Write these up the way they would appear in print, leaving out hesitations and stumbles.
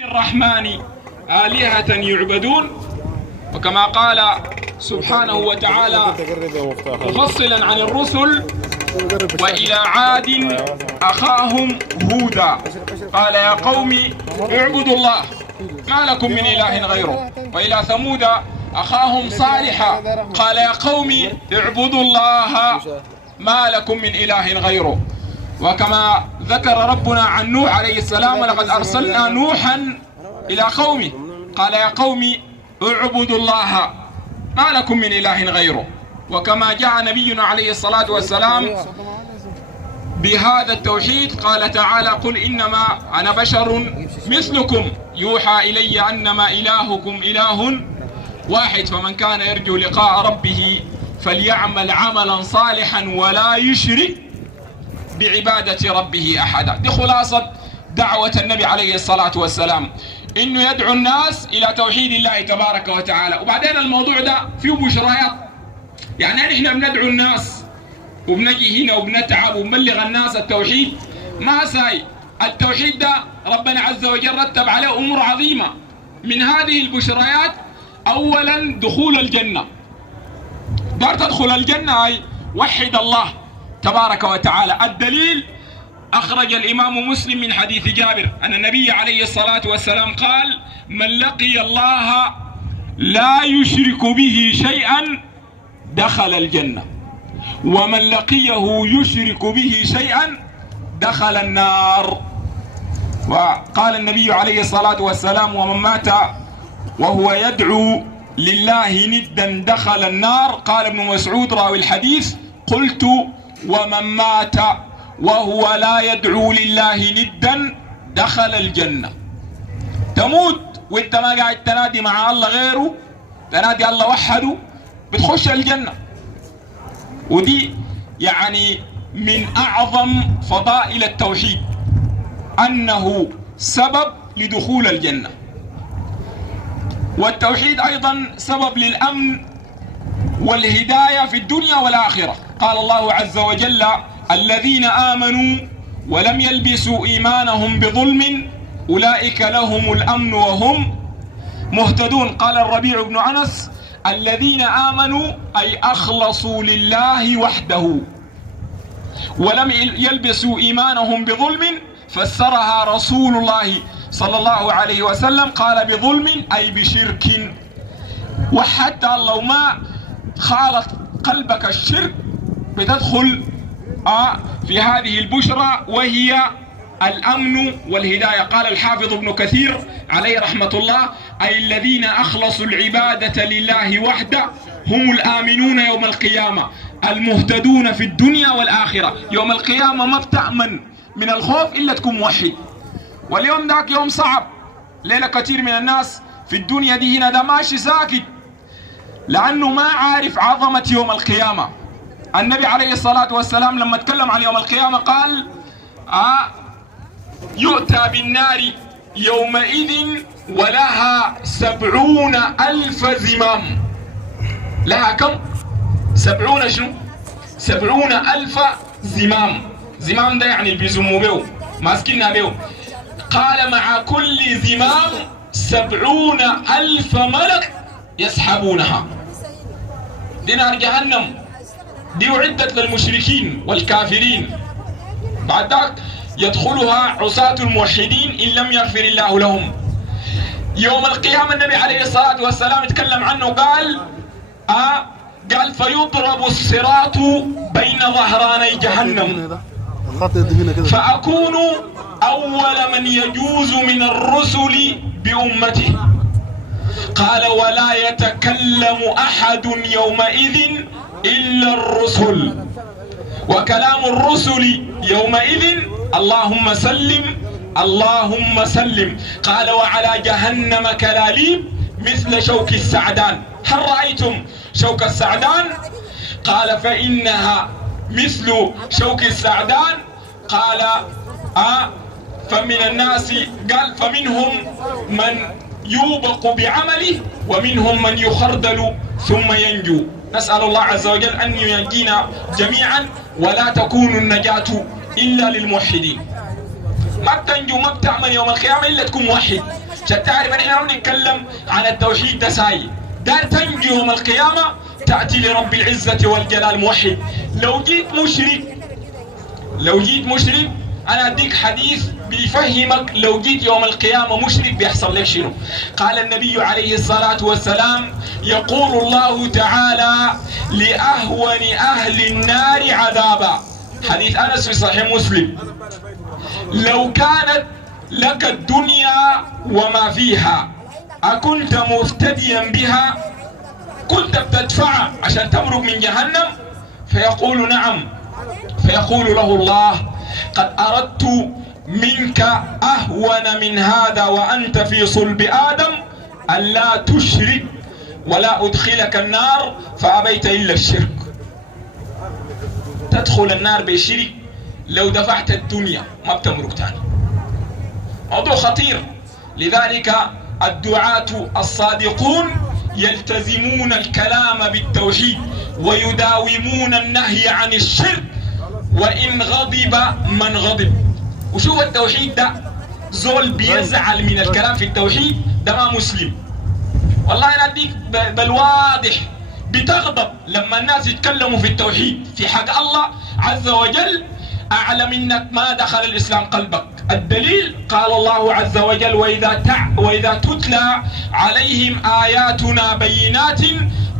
الرحمن آلهة يعبدون. وكما قال سبحانه وتعالى مفصلا عن الرسل: وإلى عاد أخاهم هودا قال يا قوم اعبدوا الله ما لكم من إله غيره. وإلى ثمود أخاهم صالحا قال يا قوم اعبدوا الله ما لكم من إله غيره. وكما ذكر ربنا عن نوح عليه السلام: ولقد أرسلنا نوحا إلى قومه قال يا قوم اعبدوا الله ما لكم من إله غيره. وكما جاء نبينا عليه الصلاة والسلام بهذا التوحيد قال تعالى: قل إنما أنا بشر مثلكم يوحى إلي أنما إلهكم إله واحد فمن كان يرجو لقاء ربه فليعمل عملا صالحا ولا يشرك بعبادة ربه أحدا. دي خلاصة دعوة النبي عليه الصلاة والسلام، إنه يدعو الناس إلى توحيد الله تبارك وتعالى. وبعدين الموضوع ده فيه بشريات، يعني نحن بندعو الناس وبنجي هنا وبنتعب وبنبلغ الناس التوحيد ما ساي. التوحيد ده ربنا عز وجل رتب عليه أمور عظيمة. من هذه البشريات أولا دخول الجنة. دار تدخل الجنة أي وحد الله تبارك وتعالى. الدليل أخرج الإمام مسلم من حديث جابر أن النبي عليه الصلاة والسلام قال: من لقي الله لا يشرك به شيئا دخل الجنة، ومن لقيه يشرك به شيئا دخل النار. وقال النبي عليه الصلاة والسلام: ومن مات وهو يدعو لله ندا دخل النار. قال ابن مسعود راوي الحديث: قلت ومن مات وهو لا يدعو لله ندا دخل الجنة. تموت وانت ما قاعد تنادي مع الله غيره، تنادي الله وحده، بتخش الجنة. ودي يعني من أعظم فضائل التوحيد، أنه سبب لدخول الجنة. والتوحيد أيضا سبب للأمن والهداية في الدنيا والآخرة. قال الله عز وجل: الذين آمنوا ولم يلبسوا إيمانهم بظلم أولئك لهم الأمن وهم مهتدون. قال الربيع بن أنس: الذين آمنوا أي أخلصوا لله وحده ولم يلبسوا إيمانهم بظلم. فسرها رسول الله صلى الله عليه وسلم قال: بظلم أي بشرك. وحتى لو ما خالط قلبك الشرك بتدخل في هذه البشرى وهي الأمن والهداية. قال الحافظ ابن كثير عليه رحمة الله: أي الذين أخلصوا العبادة لله وحده هم الآمنون يوم القيامة المهتدون في الدنيا والآخرة. يوم القيامة ما بتأمن من الخوف إلا تكون موحد. واليوم ذاك يوم صعب، ليلة كثير من الناس في الدنيا دي هنا ده ماشي ساكت لأنه ما عارف عظمة يوم القيامة. النبي عليه الصلاة والسلام لما تكلم عن يوم القيامة قال: يؤتى بالنار يومئذ ولها 70,000 زمام. لها كم؟ 70 شنو؟ 70,000 زمام. زمام ده يعني بيزموا به ماسكينها به. قال: مع كل زمام 70,000 ملك يسحبونها. دي نار جهنم، دي أعدت للمشركين والكافرين. بعد ذلك يدخلها عصاة الموحدين إن لم يغفر الله لهم. يوم القيامة النبي عليه الصلاة والسلام يتكلم عنه قال: قال: فيضرب الصراط بين ظهراني جهنم فأكون أول من يجوز من الرسل بأمته. قال: ولا يتكلم أحد يومئذ إلا الرسل، وكلام الرسل يومئذ اللهم سلم اللهم سلم. قال: وعلى جهنم كلاليب مثل شوك السعدان. هل رأيتم شوك السعدان؟ قال: فإنها مثل شوك السعدان. قال: فمن الناس قال: فمنهم من يوبق بعمله ومنهم من يخردل ثم ينجو. نسأل الله عز وجل أن ينجينا جميعا ولا تكون النجاة إلا للموحدين. ما بتنجو ما بتعمل يوم القيامة إلا تكون موحد. تعرف ان احنا بنتكلم عن التوحيد ده ساي دار تنجي يوم القيامة تأتي لرب العزة والجلال موحد. لو جيت مشرك أنا أديك حديث بيفهمك لو جيت يوم القيامة مشرك بيحصل لك شنو. قال النبي عليه الصلاة والسلام يقول الله تعالى لأهون أهل النار عذابا، حديث أنس في صحيح مسلم، لو كانت لك الدنيا وما فيها أكنت مفتديا بها كنت بتدفع عشان تمرق من جهنم؟ فيقول نعم، فيقول له الله قد أردت منك أهون من هذا وأنت في صلب آدم ألا تشرك ولا أدخلك النار فأبيت إلا الشرك. تدخل النار بالشرك لو دفعت الدنيا ما بتمرق تاني. موضوع خطير. لذلك الدعاة الصادقون يلتزمون الكلام بالتوحيد ويداومون النهي عن الشرك وإن غضب من غضب. وشوف التوحيد ده زول بيزعل من الكلام في التوحيد ده ما مسلم. والله أنا أديك بالواضح بتغضب لما الناس يتكلموا في التوحيد في حق الله عز وجل أعلم إنك ما دخل الإسلام قلبك. الدليل قال الله عز وجل وإذا تتلى عليهم آياتنا بينات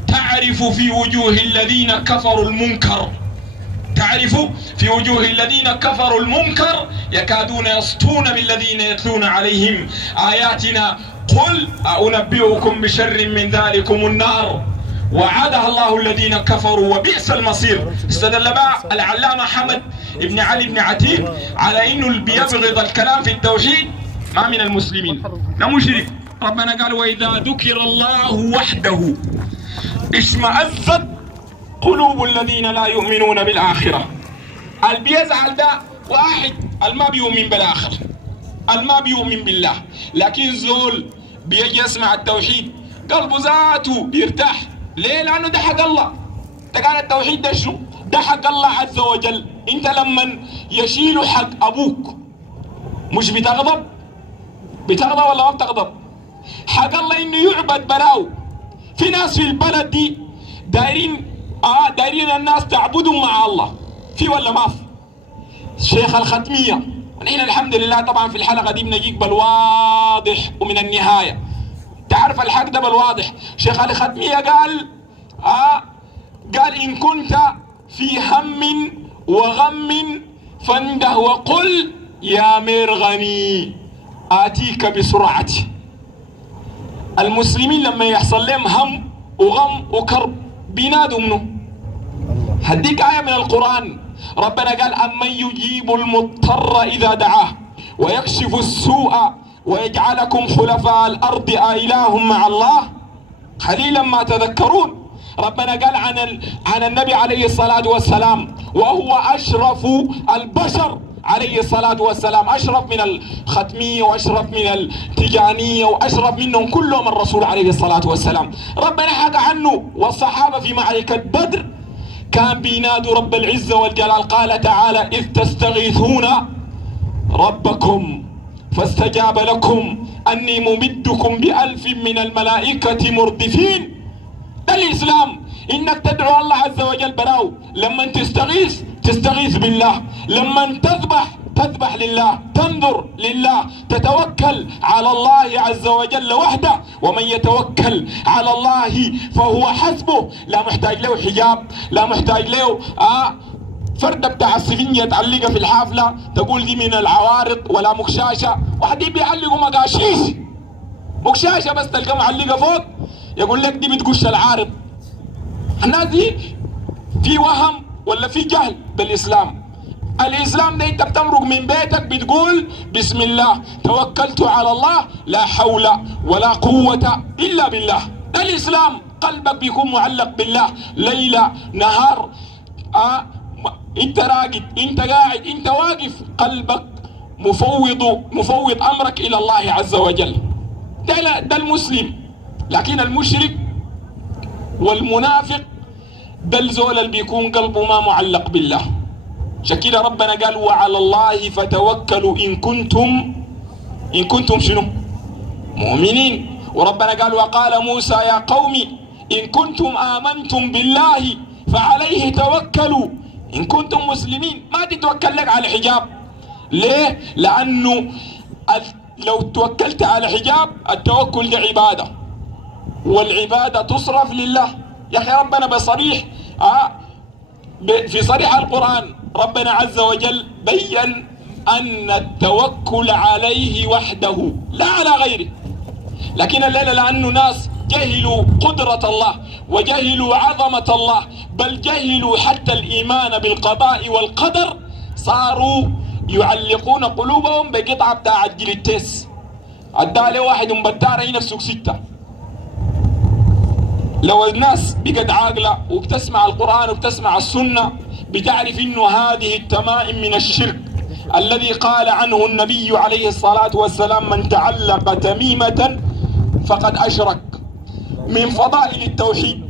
تعرف في وجوه الذين كفروا المنكر، تعرف في وجوه الذين كفروا المنكر يكادون يسطون بالذين يتلون عليهم آياتنا قل أنبئكم بشر من ذلكم النار وعدها الله الذين كفروا وبئس المصير. استدل بقى العلامة حمد ابن علي بن عتيق على انه اللي بيبغض الكلام في التوحيد ما من المسلمين، لا مشرك. ربنا قال واذا ذكر الله وحده اشمأزت قلوب الذين لا يؤمنون بالآخرة. اللي بيزعل ده واحد الما بيؤمن بالآخرة، الما بيؤمن بالله، لكن زول بيجي يسمع التوحيد قلبه ذاته بيرتاح. ليه؟ لأنه ده حق الله. تقال التوحيد ده شنو؟ ده حق الله عز وجل. انت لما يشيلوا حق ابوك مش بتغضب؟ بتغضب ولا ما بتغضب؟ حق الله انه يعبد براو. في ناس في البلد دي دايرين الناس تعبدهم مع الله، في ولا ما في؟ شيخ الختمية ونحن الحمد لله طبعا في الحلقة دي بنجيك بالواضح ومن النهاية. تعرف الحق ده بالواضح. شيخ الختمية قال إن كنت في هم وغم فانده وقل يا مرغني آتيك بسرعة. المسلمين لما يحصل لهم هم وغم وكرب بينادوا منه. هديك آية من القرآن ربنا قال أمن يجيب المضطر إذا دعاه ويكشف السوء ويجعلكم خلفاء الأرض أإله مع الله قليلا ما تذكرون. ربنا قال عن النبي عليه الصلاة والسلام وهو أشرف البشر عليه الصلاة والسلام، أشرف من الختمية وأشرف من التجانية وأشرف منهم كلهم الرسول عليه الصلاة والسلام. ربنا حكى عنه والصحابة في معركة بدر كان بينادوا رب العزة والجلال. قال تعالى إذ تستغيثون ربكم فاستجاب لكم أني ممدكم ب1000 من الملائكة مردفين. ده الإسلام، إنك تدعو الله عز وجل براو. لما تستغيث بالله، لما تذبح لله، تنذر لله، تتوكل على الله عز وجل وحده. ومن يتوكل على الله فهو حسبه. لا محتاج له حجاب، لا محتاج له فردة بتاع السفنجة تعلقها في الحافلة تقول دي من العوارض، ولا مكشاشة. واحد بيعلقوا مقاشيش مكشاشة بس تلقى معلقة فوق يقول لك دي بتقش العارض. الناس دي في وهم ولا في جهل بالإسلام. الإسلام ده انت بتمرق من بيتك بتقول بسم الله توكلت على الله لا حول ولا قوة إلا بالله. ده الإسلام. قلبك بيكون معلق بالله ليلة نهار. انت راقد، انت قاعد، انت واقف، قلبك مفوض امرك الى الله عز وجل. ده المسلم. لكن المشرك والمنافق ده الزول اللي بيكون قلبه ما معلق بالله. شكيل ربنا قال وعلى الله فتوكلوا ان كنتم شنو؟ مؤمنين. وربنا قال وقال موسى يا قوم إن كنتم آمنتم بالله فعليه توكلوا إن كنتم مسلمين. ما تتوكل لك على حجاب. ليه؟ لأنه لو توكلت على حجاب التوكل ده عبادة، والعبادة تصرف لله. يا أخي ربنا بصريح في صريح القرآن ربنا عز وجل بيّن أن التوكل عليه وحده لا على غيره. لكن الليلة لأنه ناس جهلوا قدرة الله وجهلوا عظمة الله، بل جهلوا حتى الإيمان بالقضاء والقدر، صاروا يعلقون قلوبهم بقطعة بتاع الجليتيس. ادالي واحد مبتار هي نفسه 6. لو الناس بقت عاقلة وبتسمع القرآن وبتسمع السنة بتعرف انه هذه التمائم من الشرك الذي قال عنه النبي عليه الصلاة والسلام من تعلق تميمة فقد أشرك. من فضائل التوحيد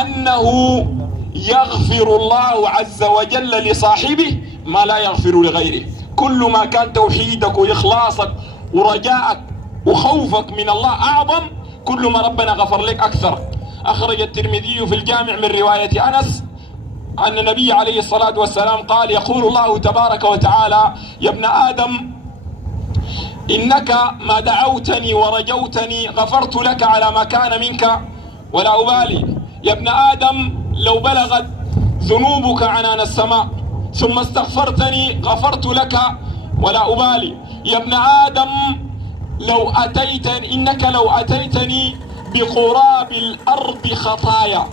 أنه يغفر الله عز وجل لصاحبه ما لا يغفر لغيره. كل ما كان توحيدك وإخلاصك ورجاءك وخوفك من الله أعظم، كل ما ربنا غفر لك أكثر. أخرج الترمذي في الجامع من رواية أنس أن النبي عليه الصلاة والسلام قال يقول الله تبارك وتعالى يا ابن آدم إنك ما دعوتني ورجوتني غفرت لك على ما كان منك ولا أبالي. يا ابن آدم لو بلغت ذنوبك عنان السماء ثم استغفرتني غفرت لك ولا أبالي. يا ابن آدم لو أتيتني إنك لو أتيتني بقراب الأرض خطايا.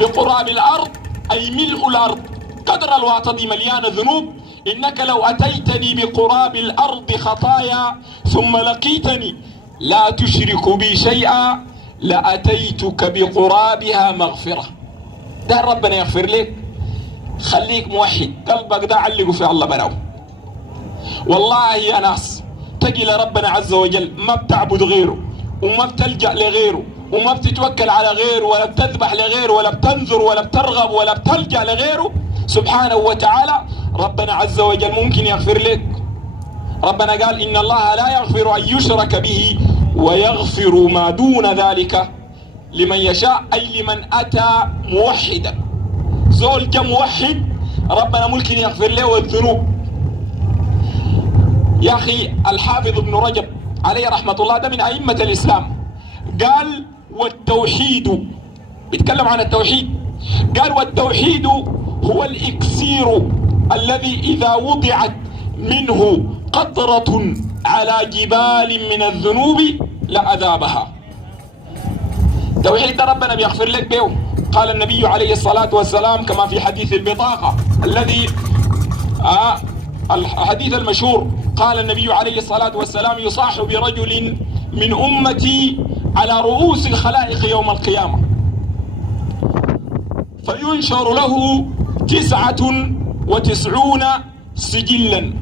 بقراب الأرض أي ملء الأرض، قدر الواطة دي مليانة ذنوب. إنك لو أتيتني بقراب الأرض خطايا ثم لقيتني لا تشرك بي شيئا لأتيتك بقرابها مغفرة. ده ربنا يغفر لك. خليك موحد، قلبك ده علقه في الله بناو. والله يا ناس تجي لربنا عز وجل ما بتعبد غيره وما بتلجأ لغيره وما بتتوكل على غيره ولا بتذبح لغيره ولا بتنذر ولا بترغب ولا بتلجأ لغيره سبحانه وتعالى، ربنا عز وجل ممكن يغفر لك. ربنا قال إن الله لا يغفر أن يشرك به ويغفر ما دون ذلك لمن يشاء، أي لمن أتى موحدا. زول جا موحد ربنا ممكن يغفر له الذنوب. يا أخي الحافظ ابن رجب عليه رحمة الله ده من أئمة الإسلام قال والتوحيد، بيتكلم عن التوحيد، قال والتوحيد هو الإكسير الذي إذا وضعت منه قطرة على جبال من الذنوب لأذابها. توحيد ده ربنا بيغفر لك به. قال النبي عليه الصلاة والسلام كما في حديث البطاقة الذي الحديث المشهور، قال النبي عليه الصلاة والسلام يصاح برجل من أمتي على رؤوس الخلائق يوم القيامة فينشر له 99 سجلا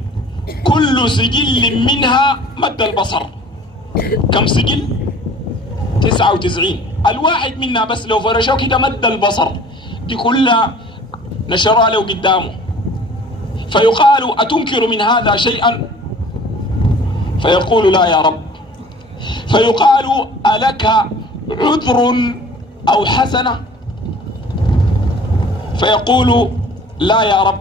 كل سجل منها مد البصر. كم سجل؟ 99. الواحد منا بس لو فرشوه كده مد البصر دي كلها نشرها له قدامه. فيقال أتنكر من هذا شيئا؟ فيقول لا يا رب. فيقال ألك عذر أو حسنة؟ فيقول لا يا رب.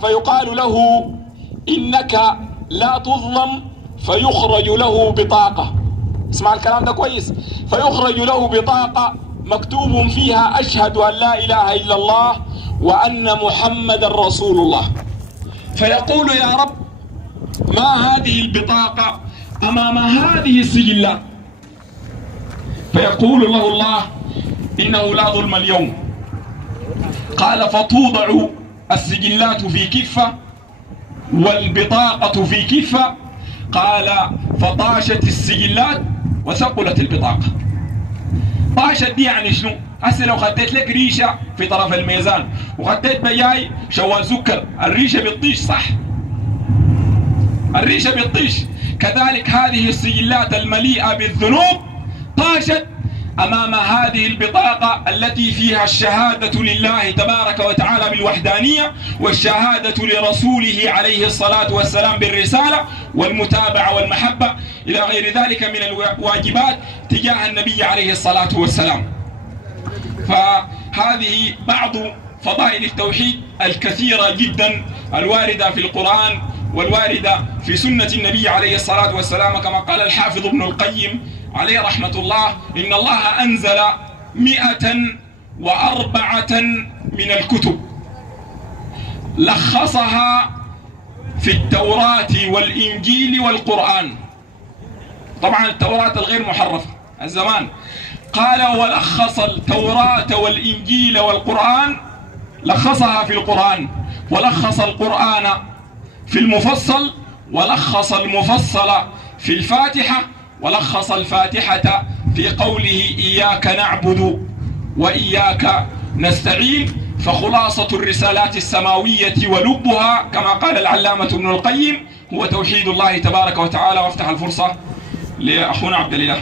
فيقال له إنك لا تظلم، فيخرج له بطاقة. اسمع الكلام ده كويس. فيخرج له بطاقة مكتوب فيها أشهد أن لا إله إلا الله وأن محمد رسول الله. فيقول يا رب ما هذه البطاقة أمام هذه السجلات؟ فيقول له الله إنه لا ظلم اليوم. قال فتوضع السجلات في كفة والبطاقة في كفة. قال فطاشت السجلات وثقلت البطاقة. طاشت دي يعني شنو؟ هسه لو خديت لك ريشة في طرف الميزان وخديت بياي شوال سكر الريشة بتطيش، صح؟ الريشة بتطيش. كذلك هذه السجلات المليئة بالذنوب طاشت أمام هذه البطاقة التي فيها الشهادة لله تبارك وتعالى بالوحدانية، والشهادة لرسوله عليه الصلاة والسلام بالرسالة والمتابعة والمحبة إلى غير ذلك من الواجبات تجاه النبي عليه الصلاة والسلام. فهذه بعض فضائل التوحيد الكثيرة جدا الواردة في القرآن والواردة في سنة النبي عليه الصلاة والسلام، كما قال الحافظ ابن القيم عليه رحمة الله: إن الله أنزل 104 من الكتب لخصها في التوراة والإنجيل والقرآن. طبعا التوراة الغير محرفة الزمان، قال ولخص التوراة والإنجيل والقرآن، لخصها في القرآن، ولخص القرآن في المفصل، ولخص المفصل في الفاتحة، ولخص الفاتحة في قوله إياك نعبد وإياك نستعين. فخلاصة الرسالات السماوية ولبها كما قال العلامة ابن القيم هو توحيد الله تبارك وتعالى. وافتح الفرصة لأخونا عبد الله.